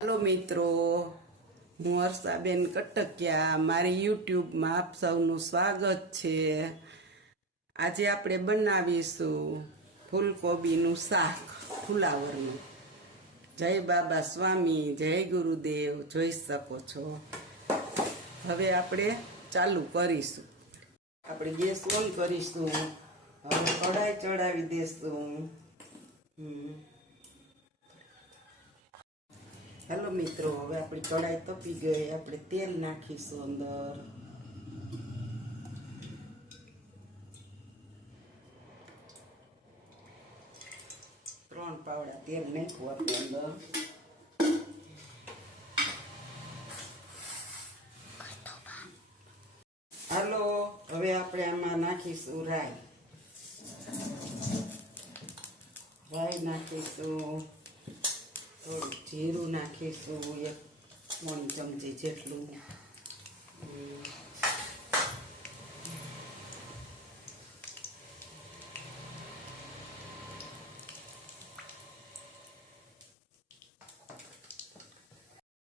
Hello मित्रों, हूँ हर्षाबेन कटकिया। मारी यूट्यूब में आप सौનું स्वागत છે। આજે આપણે બનાવીશું ફૂલકોબીનું શાક ફુલાવરનું। જય બાબા સ્વામી, જય ગુરુદેવ। જોઈ શકો છો। હવે આપણે ચાલુ કરીશું। આપણે ગેસ ઓન કરીશું। હવે કઢાઈ ચડાવી દેશું। हेलो मित्रों, હવે આપણી કઢાઈ તપી ગઈ। આપણે તેલ નાખીશું અંદર। ત્રણ પાવડા તેલ નાખ્યું આપણે અંદર। હાલો, હવે આપણે આમાં નાખીશું રાઈ। રાઈ નાખીશું। થોડું જીરું નાખીશું, 1 ચમચી જેટલું।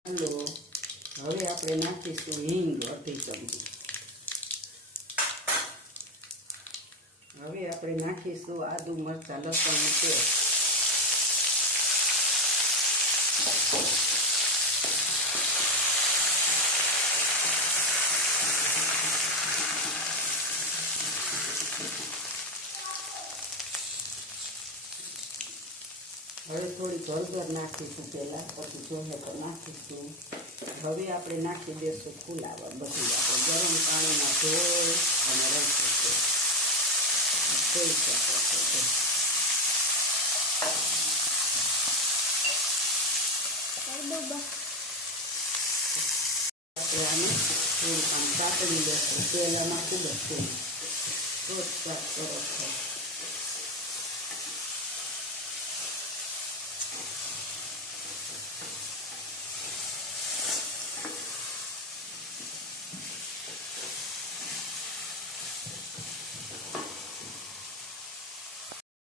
હલો, હવે આપણે નાખીશું હિંગ 1/2 ચમચી। હવે આપણે નાખીશું આદુ મરચાં લસણનું પેસ્ટ। હવે થોડી હળદર નાખીશું પહેલાં, પછી જોઈએ તો નાખીશું। હવે આપણે નાખી દઈશું ફુલાવર બધું। આપણે ગરમ પાણીમાં ધોઈ અને રાખીશું। જોઈ શકો છો। આપણે આને થોડું આમ સાતળી લેશું। તેલ આમાં ખૂબ જ સરસ થાય।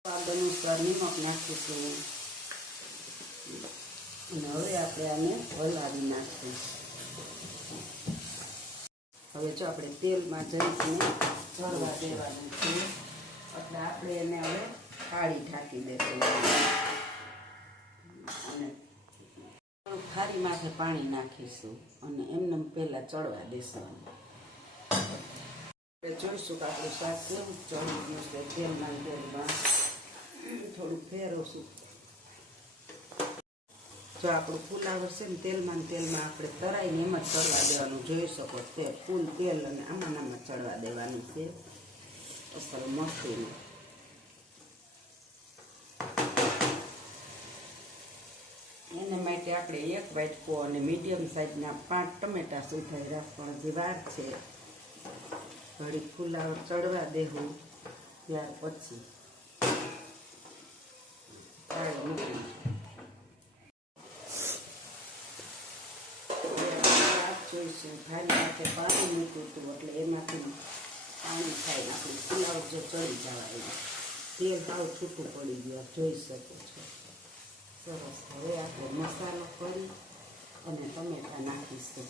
સ્વાદ અનુસાર નિમક નાખીશું અને હવે આપણે આને હલાવી નાખીશું। હવે જો આપણે તેલમાં જઈને ચડવા દેવાનું છે, એટલે આપણે એને હવે થાળી ઢાંકી દઈશું અને થાળી માથે પાણી નાખીશું અને એમને પહેલા ચડવા દઈશું। આપણે જોઈશું કે આપણું શાક કેવું ચડી ગયું છે। તેલમાં થોડું ફેરવશું। જો આપણું ફુલાવર છે ને તેલમાં આપણે તરાઈને એમ જ ચડવા દેવાનું। જોઈ શકો તે ફૂલ તેલ અને આમાં ચડવા દેવાનું છે અસલ મસ્તીનું। એના માટે આપણે 1 વાટકો અને મીડિયમ સાઈઝના 5 ટમેટા સુધાઈ રાખવાના। જે વાર છે ઘડી ફુલાવર ચડવા દેવું, ત્યાર પછી જોઈશું થાળી માટે પાણી મૂક્યું હતું, એટલે એમાંથી પાણી થાય આપણું ફુલાવર જો ચડી જવા એવું। તેલ સાવ છૂટું પડી ગયું, જોઈ શકો છો। સરસ। હવે આપણે મસાલો કરી અને ટમેટા નાખીશું।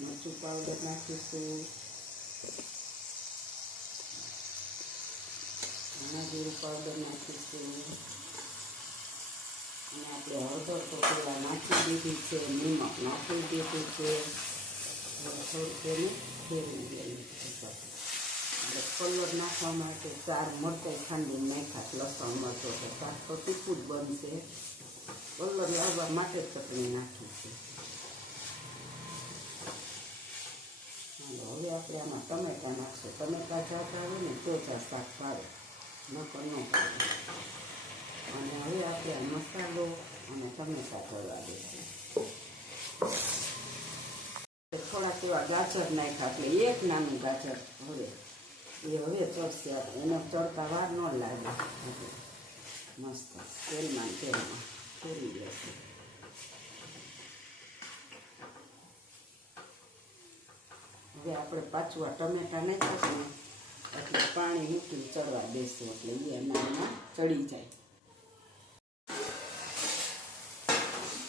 મરચું પાવડર નાખીશું, ધાણા જીરું પાવડર નાખીશું અને આપણે હળદર તો પેલા નાખી દીધી છે, નિમક નાખી દીધું છે। થોડુંક એને ફેરવી દેવું છે। આપણે કલર નાખવા માટે 4 મરચાં ખાંડીને નાખ્યા, લસણ મરચો તો શાક તો તીખું જ બનશે। કલર લાવવા માટે ચટણી નાખી છે। હવે આપણે આમાં ટમેટા નાખશું। ટમેટા જાતા હોય ને તો જ શાક ભાવે, નકર ન ભાવે। અને હવે આપણે આ મસાલો અને ટમેટા કરવા દઈશું। થોડાક એવા ગાજર નાખ્યા, એટલે 1 નાનું ગાજર હવે ચડશે। એને ચડતા વાર ન લાગે, મસ્ત તેલમાં ફેરવી લેશું। હવે આપણે પાછું આ ટમેટા નાખ્યા છે એટલે પાણી મૂકીને ચડવા દેશું એટલે એમાં ચડી જાય.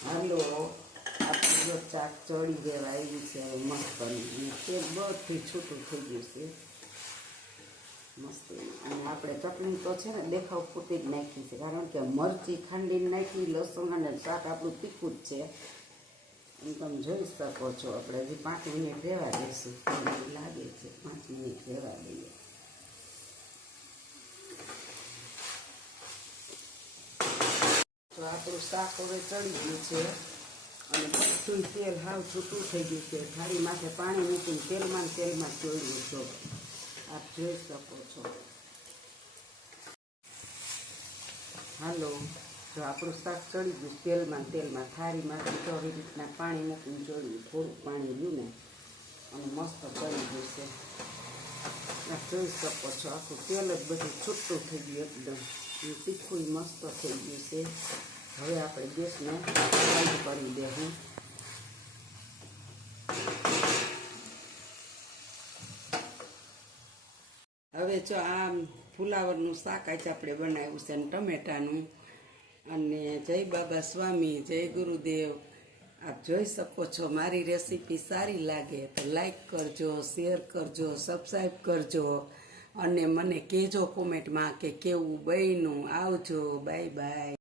હાલો આપણું જો ચાક ચડી દેવા આવ્યું છે હવે મસ્તનું. તેલ બધું છૂટું થઈ ગયું છે મસ્ત. અને આપણે ચટણી તો છે ને દેખાવ પૂરતી જ નાખી છે, કારણ કે મરચી ખાંડીને નાખી, લસણ અને શાક આપણું તીખું જ છે. એમ તમે જોઈ શકો છો. આપણે હજી 5 મિનિટ રહેવા દઈશું. લાગે છે 5 મિનિટ રહેવા દઈએ. તો આપણું શાક હવે ચડી ગયું છે અને બધું તેલ હાવ છૂટું થઈ ગયું છે. થાળી માથે પાણી મૂકીને તેલમાં ચોળ્યું છો, આપ જોઈ શકો છો. હાલો, જો આપણું શાક ચડી ગયું તેલમાં થાળીમાંથી તો આવી રીતના પાણી મૂકીને ચોળ્યું, થોડું પાણી રહ્યું ને અને મસ્ત ચડી ગયું છે. આપ જોઈ શકો છો. આખું તેલ જ બધું છૂટું થઈ ગયું એકદમ. તીખું મસ્ત થઈ ગયું છે. હવે આપણે ગેસને બંધ કરી દેવું. હવે જો આ ફુલાવરનું શાક આજે આપણે બનાવ્યું છે અને ટમેટાનું. અને જય બાબા સ્વામી, જય ગુરુદેવ. આપ જોઈ શકો છો. મારી રેસીપી સારી લાગે તો લાઈક કરજો, શેર કરજો, સબસ્ક્રાઈબ કરજો અને મને કહેજો કોમેન્ટમાં કે કેવું બન્યું. આવજો, બાય બાય.